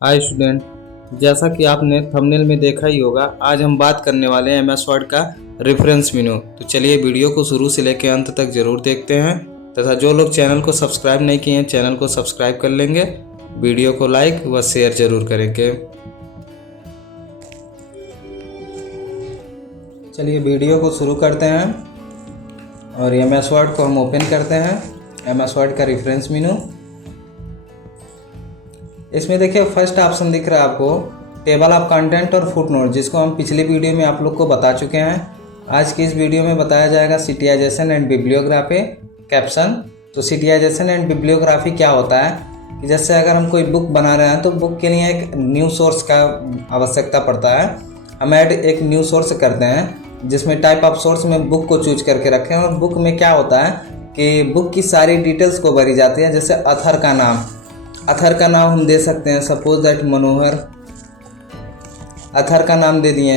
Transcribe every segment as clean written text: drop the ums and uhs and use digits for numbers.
Hi student, जैसा कि आपने थंबनेल में देखा ही होगा, आज हम बात करने वाले हैं एमएस वर्ड का रेफरेंस मेनू। तो चलिए वीडियो को शुरू से लेकर अंत तक जरूर देखते हैं तथा जो लोग चैनल को सब्सक्राइब नहीं किए हैं चैनल को सब्सक्राइब कर लेंगे। वीडियो को लाइक व शेयर जरूर करेंगे। चलिए वीडियो को शुरू करते हैं और एमएस वर्ड को हम ओपन करते हैं। एमएस वर्ड का रेफरेंस मेनू, इसमें देखिए फर्स्ट ऑप्शन दिख रहा है आपको टेबल ऑफ कंटेंट और फुटनोट, जिसको हम पिछली वीडियो में आप लोग को बता चुके हैं। आज की इस वीडियो में बताया जाएगा सिटियाइजेशन एंड बिब्लियोग्राफी कैप्शन। तो सिटियाइजेशन एंड बिब्लियोग्राफी क्या होता है कि जैसे अगर हम कोई बुक बना रहे हैं तो बुक के लिए एक न्यू सोर्स का आवश्यकता पड़ता है। हम ऐड एक न्यू सोर्स करते हैं जिसमें टाइप ऑफ सोर्स में बुक को चूज करके रखें, और बुक में क्या होता है कि बुक की सारी डिटेल्स को भरी जाती है। जैसे अथर का नाम हम दे सकते हैं, सपोज दैट मनोहर, अथर का नाम दे दिए।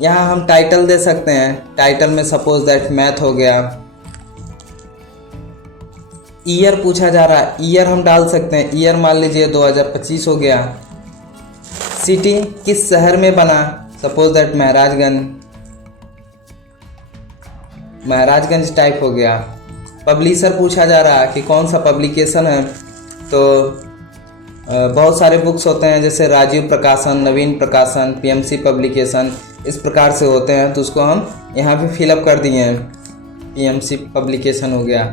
यहाँ हम टाइटल दे सकते हैं, टाइटल में सपोज दैट मैथ हो गया। ईयर पूछा जा रहा है, ईयर हम डाल सकते हैं, ईयर मान लीजिए 2025 हो गया। सिटी किस शहर में बना, सपोज दैट महराजगंज टाइप हो गया। पब्लिशर पूछा जा रहा है कि कौन सा पब्लिकेशन है, तो बहुत सारे बुक्स होते हैं जैसे राजीव प्रकाशन, नवीन प्रकाशन, पीएमसी पब्लिकेशन, इस प्रकार से होते हैं। तो उसको हम यहाँ पे फिलअप कर दिए हैं, पीएमसी पब्लिकेशन हो गया।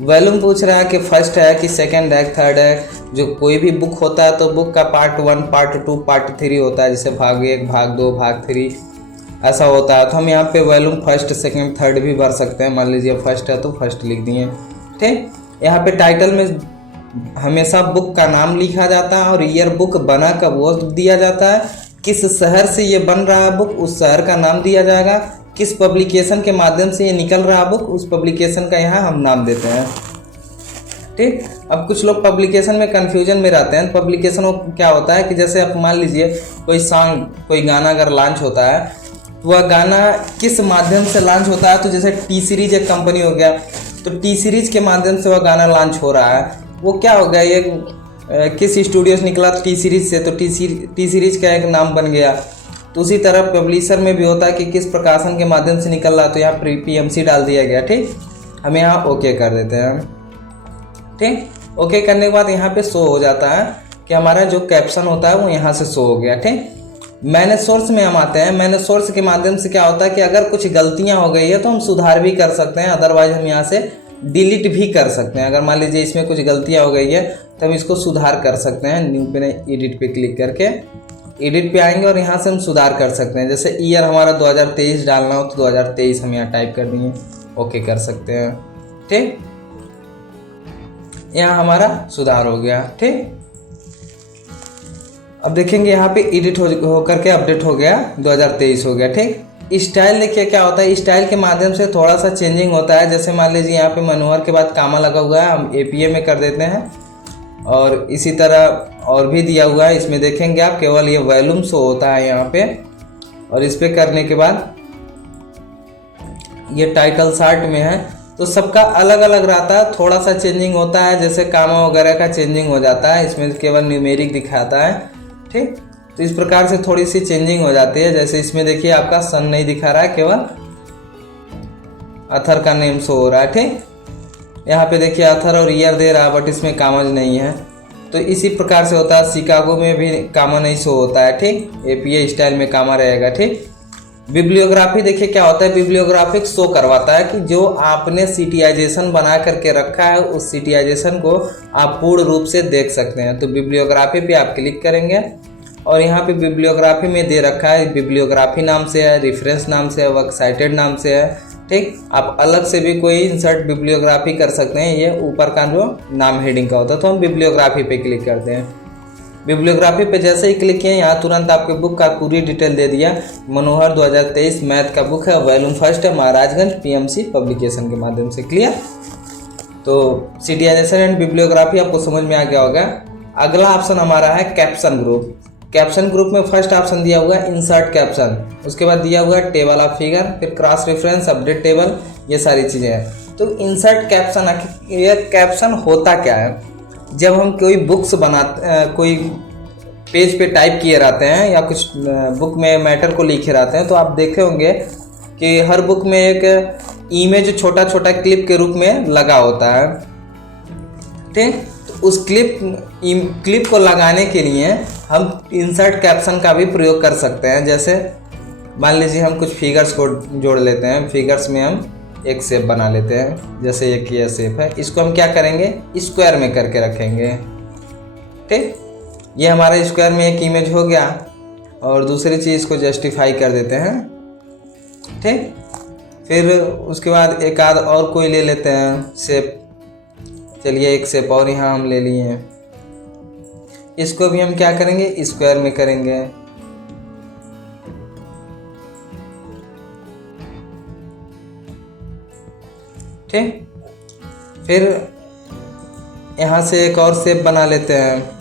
वॉल्यूम पूछ रहा है कि फर्स्ट है कि सेकंड है, थर्ड है। जो कोई भी बुक होता है तो बुक का पार्ट 1, पार्ट 2, पार्ट 3 होता है, जैसे भाग 1, भाग 2, भाग 3 ऐसा होता है। तो हम यहाँ पे वॉल्यूम फर्स्ट, सेकंड, थर्ड भी भर सकते हैं। मान लीजिए फर्स्ट है तो फर्स्ट लिख दिए, ठीक। यहाँ पे टाइटल में हमेशा बुक का नाम लिखा जाता है और ईयर बुक बना कब वो दिया जाता है। किस शहर से ये बन रहा है बुक, उस शहर का नाम दिया जाएगा। किस पब्लिकेशन के माध्यम से ये निकल रहा है बुक, उस पब्लिकेशन का यहाँ हम नाम देते हैं, ठीक। अब कुछ लोग पब्लिकेशन में कंफ्यूजन में रहते हैं। पब्लिकेशन क्या होता है कि जैसे आप मान लीजिए कोई सॉन्ग, कोई गाना अगर लॉन्च होता है तो वह गाना किस माध्यम से लॉन्च होता है। तो जैसे टी सीरीज एक कंपनी हो गया, तो टी सीरीज के माध्यम से वह गाना लॉन्च हो रहा है। वो क्या हो गया, ये किस स्टूडियो से निकला, टी सीरीज से, तो टी सीरीज का एक नाम बन गया। तो उसी तरह पब्लिशर में भी होता है कि किस प्रकाशन के माध्यम से निकल रहा, तो यहाँ पीएमसी डाल दिया गया, ठीक। हम यहाँ ओके कर देते हैं, ठीक। ओके करने के बाद यहाँ पे शो हो जाता है कि हमारा जो कैप्शन होता है वो यहाँ से शो हो गया, ठीक। मैनेज सोर्स में हम आते हैं। मैनेज सोर्स के माध्यम से क्या होता है कि अगर कुछ गलतियाँ हो गई है तो हम सुधार भी कर सकते हैं, अदरवाइज हम यहाँ से डिलीट भी कर सकते हैं। अगर मान लीजिए इसमें कुछ गलतियां हो गई है तो हम इसको सुधार कर सकते हैं। न्यू पे एडिट पे क्लिक करके एडिट पे आएंगे और यहाँ से हम सुधार कर सकते हैं। जैसे ईयर हमारा 2023 डालना हो तो 2023 हम यहाँ टाइप कर देंगे, ओके कर सकते हैं, ठीक। यहाँ हमारा सुधार हो गया, ठीक। अब देखेंगे यहाँ पे एडिट हो करके अपडेट हो गया, 2023 हो गया, ठीक। स्टाइल देखिए क्या होता है, स्टाइल के माध्यम से थोड़ा सा चेंजिंग होता है। जैसे मान लीजिए यहाँ पे मनोहर के बाद कामा लगा हुआ है, हम एपीए में कर देते हैं, और इसी तरह और भी दिया हुआ है। इसमें देखेंगे आप केवल ये वॉल्यूम शो होता है यहाँ पे, और इस पे करने के बाद ये टाइटल शार्ट में है। तो सबका अलग अलग रहता है, थोड़ा सा चेंजिंग होता है। जैसे कामा वगैरह का चेंजिंग हो जाता है, इसमें केवल न्यूमेरिक दिखाता है, ठीक। तो इस प्रकार से थोड़ी सी चेंजिंग हो जाती है। जैसे इसमें देखिए आपका सन नहीं दिखा रहा है, केवल अथर का नेम शो हो रहा है, ठीक। यहाँ पे देखिए अथर और ईयर दे रहा है बट इसमें कामज नहीं है। तो इसी प्रकार से होता है। शिकागो में भी कामा नहीं शो होता है, ठीक। एपीए स्टाइल में कामा रहेगा, ठीक। बिब्लियोग्राफी देखिए क्या होता है, बिब्लियोग्राफिक शो करवाता है कि जो आपने सिटियाइजेशन बना करके रखा है उस सिटियाइजेशन को आप पूर्ण रूप से देख सकते हैं। तो बिब्लियोग्राफी पे आप क्लिक करेंगे और यहाँ पे बिब्लियोग्राफी में दे रखा है, बिब्लियोग्राफी नाम से है, रेफरेंस नाम से है, वर्क साइटेड नाम से है, ठीक। आप अलग से भी कोई इंसर्ट बिब्लियोग्राफी कर सकते हैं। ये ऊपर का जो नाम हेडिंग का होता है, तो हम बिब्लियोग्राफी पे क्लिक करते हैं। बिब्लियोग्राफी पे जैसे ही क्लिक किए यहाँ तुरंत आपके बुक का पूरी डिटेल दे दिया। मनोहर 2023 मैथ का बुक है, वॉल्यूम फर्स्ट है, महराजगंज, पीएमसी पब्लिकेशन के माध्यम से, क्लियर। तो सिटियाइजेशन एंड बिब्लियोग्राफी आपको समझ में आ गया होगा। अगला ऑप्शन हमारा है कैप्शन ग्रुप। कैप्शन ग्रुप में फर्स्ट ऑप्शन दिया हुआ है इंसर्ट कैप्शन, उसके बाद दिया हुआ है टेबल ऑफ फिगर, फिर क्रॉस रेफरेंस, अपडेट टेबल, ये सारी चीज़ें हैं। तो इंसर्ट कैप्शन, ये कैप्शन होता क्या है, जब हम कोई बुक्स बनाते, कोई पेज पे टाइप किए रहते हैं या कुछ बुक में मैटर को लिखे रहते हैं, तो आप देखे होंगे कि हर बुक में एक इमेज छोटा छोटा क्लिप के रूप में लगा होता है। ठीक, तो उस क्लिप को लगाने के लिए हम इंसर्ट कैप्शन का भी प्रयोग कर सकते हैं। जैसे मान लीजिए हम कुछ फिगर्स को जोड़ लेते हैं, फिगर्स में हम एक शेप बना लेते हैं, जैसे एक ये शेप है, इसको हम क्या करेंगे, स्क्वायर में करके रखेंगे। ठीक, ये हमारा स्क्वायर में एक इमेज हो गया। और दूसरी चीज़ को जस्टिफाई कर देते हैं। ठीक, फिर उसके बाद एक आध और कोई ले लेते हैं शेप। चलिए एक शेप और यहाँ हम ले लिए हैं, इसको भी हम क्या करेंगे, स्क्वायर में करेंगे। ठीक, फिर यहाँ से एक और शेप बना लेते हैं।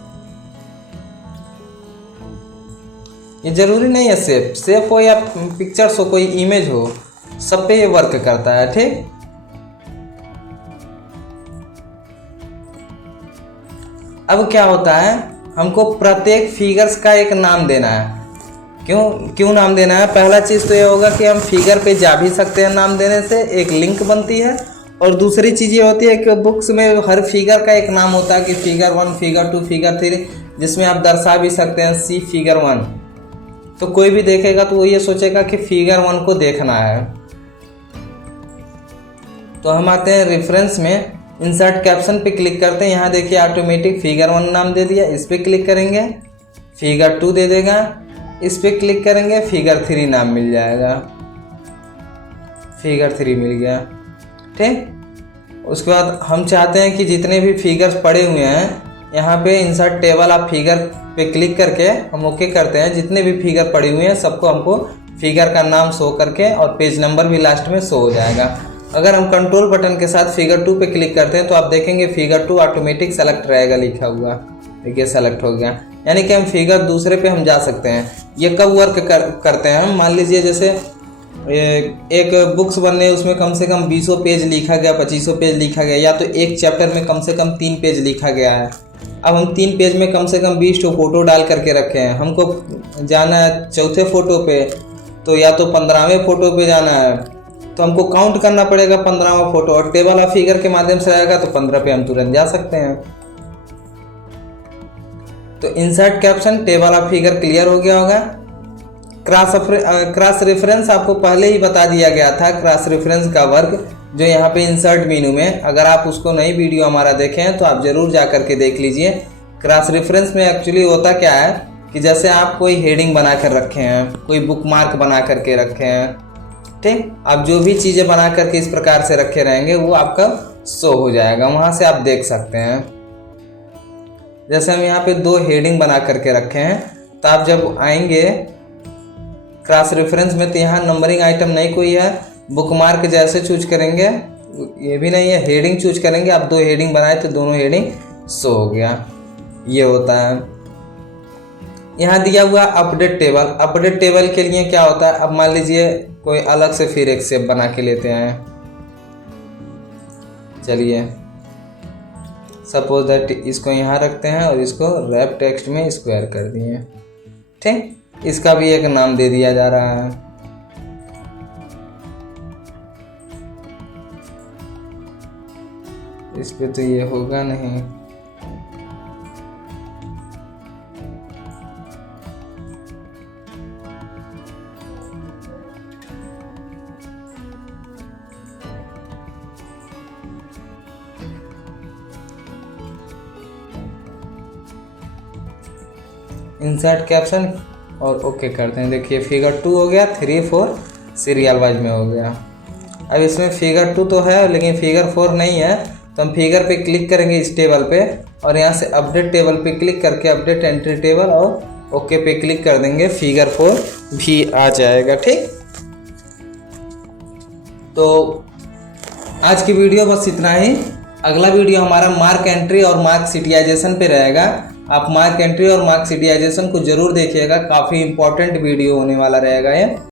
ये जरूरी नहीं है शेप हो या पिक्चर्स हो, कोई इमेज हो, सब पे ये वर्क करता है। ठीक, अब क्या होता है, हमको प्रत्येक फिगर्स का एक नाम देना है। क्यों नाम देना है? पहला चीज़ तो ये होगा कि हम फिगर पे जा भी सकते हैं नाम देने से, एक लिंक बनती है। और दूसरी चीज़ ये होती है कि बुक्स में हर फिगर का एक नाम होता है कि फिगर 1, फिगर 2, फिगर 3, जिसमें आप दर्शा भी सकते हैं सी फिगर 1। तो कोई भी देखेगा तो वो ये सोचेगा कि फिगर 1 को देखना है। तो हम आते हैं रेफरेंस में, इंसर्ट कैप्शन पे क्लिक करते हैं। यहाँ देखिए ऑटोमेटिक फिगर 1 नाम दे दिया, इस पर क्लिक करेंगे, फिगर 2 दे देगा, इस पर क्लिक करेंगे, फिगर 3 नाम मिल जाएगा, फिगर 3 मिल गया। ठीक, उसके बाद हम चाहते हैं कि जितने भी फिगर्स पड़े हुए हैं, यहाँ पे इंसर्ट टेबल आप फिगर पे क्लिक करके हम ओके करते हैं। जितने भी फिगर पड़ी हुई हैं सबको हमको फिगर का नाम शो करके और पेज नंबर भी लास्ट में शो हो जाएगा। अगर हम कंट्रोल बटन के साथ फिगर 2 पे क्लिक करते हैं तो आप देखेंगे फिगर 2 ऑटोमेटिक सेलेक्ट रहेगा लिखा हुआ। देखिए सेलेक्ट हो गया, यानी कि हम फिगर दूसरे पे हम जा सकते हैं। ये कब वर्क करते हैं हम, मान लीजिए जैसे एक बुक्स बनने, उसमें कम से कम 20 पेज लिखा गया, 25 पेज लिखा गया, या तो एक चैप्टर में कम से कम 3 पेज लिखा गया है। अब हम 3 पेज में कम से कम 20 फोटो डाल करके रखे हैं। हमको जाना है चौथे फोटो पे, तो या तो 15वें फोटो पे जाना है, तो हमको काउंट करना पड़ेगा 15वां फोटो, और टेबल ऑफ फिगर के माध्यम से आएगा तो 15 पे हम तुरंत जा सकते हैं। तो insert caption table of figure clear हो गया होगा। क्रॉस रेफरेंस आपको पहले ही बता दिया गया था, क्रॉस रेफरेंस का वर्क जो यहाँ पे इंसर्ट मेनू में, अगर आप उसको नई वीडियो हमारा देखें हैं तो आप जरूर जा करके देख लीजिए। क्रॉस रेफरेंस में एक्चुअली होता क्या है कि जैसे आप कोई हेडिंग बना कर रखे हैं, कोई बुक मार्क बना करके रखे हैं, ठीक, आप जो भी चीज़ें बना करके इस प्रकार से रखे रहेंगे वो आपका शो हो जाएगा, वहाँ से आप देख सकते हैं। जैसे हम यहाँ पे 2 हेडिंग बना करके रखे हैं, तो आप जब आएंगे क्रॉस रेफरेंस में तो यहाँ नंबरिंग आइटम नहीं कोई है, बुक मार्क जैसे चूज करेंगे ये भी नहीं है, हेडिंग चूज करेंगे। आप 2 हेडिंग बनाए तो दोनों हेडिंग शो हो गया, ये होता है। यहाँ दिया हुआ अपडेट टेबल, अपडेट टेबल के लिए क्या होता है, अब मान लीजिए कोई अलग से फिर एक शेप बना के लेते हैं। चलिए सपोज दैट इसको यहाँ रखते हैं और इसको रैप टेक्स्ट में स्क्वायर कर दिए, ठीक, इसका भी एक नाम दे दिया जा रहा है। इस पे तो ये होगा नहीं, इंसर्ट कैप्शन और ओके करते हैं। देखिए फिगर 2 हो गया, 3, 4 सीरियल वाइज में हो गया। अब इसमें फिगर 2 तो है लेकिन फिगर 4 नहीं है, तो हम फिगर पे क्लिक करेंगे इस टेबल पे और यहाँ से अपडेट टेबल पे क्लिक करके अपडेट एंट्री टेबल और ओके पे क्लिक कर देंगे, फिगर 4 भी आ जाएगा। ठीक, तो आज की वीडियो बस इतना ही। अगला वीडियो हमारा मार्क एंट्री और मार्क सिटियाइजेशन पे रहेगा। आप मार्क एंट्री और मार्क सिटियाइजेशन को जरूर देखिएगा, काफ़ी इंपॉर्टेंट वीडियो होने वाला रहेगा ये।